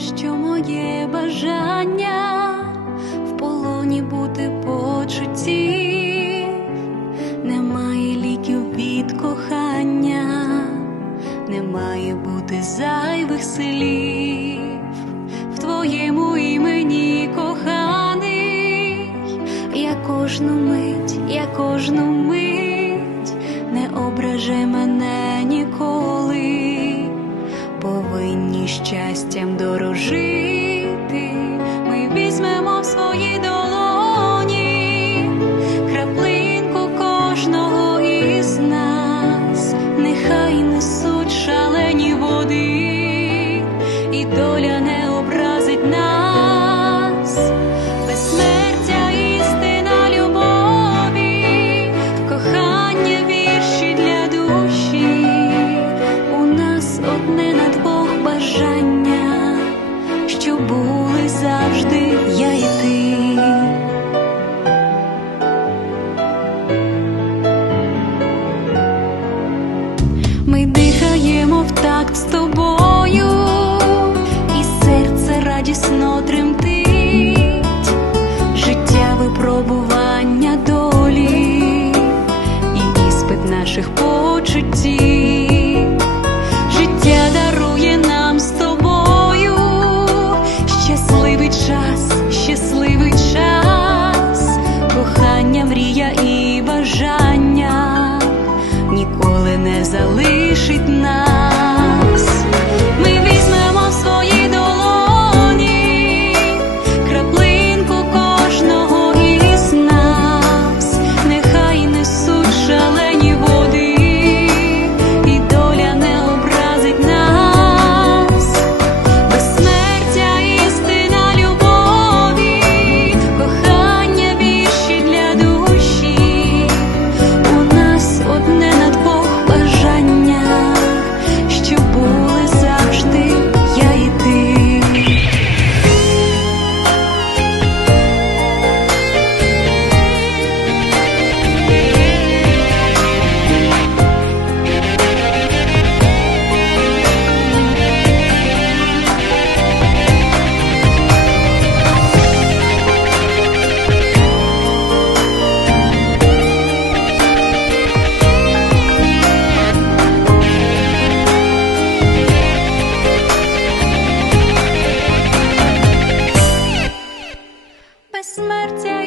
що моє бажання в полоні бути почутті, немає ліків від кохання, не має бути зайвих слів в твоєму імені коханий, я кожну мить, я кожну мить. щастям дорожити, ми візьмемо в свої долоні, краплинку кожного із нас, нехай несуть шалені води і доля. радісно тремтить. смертя.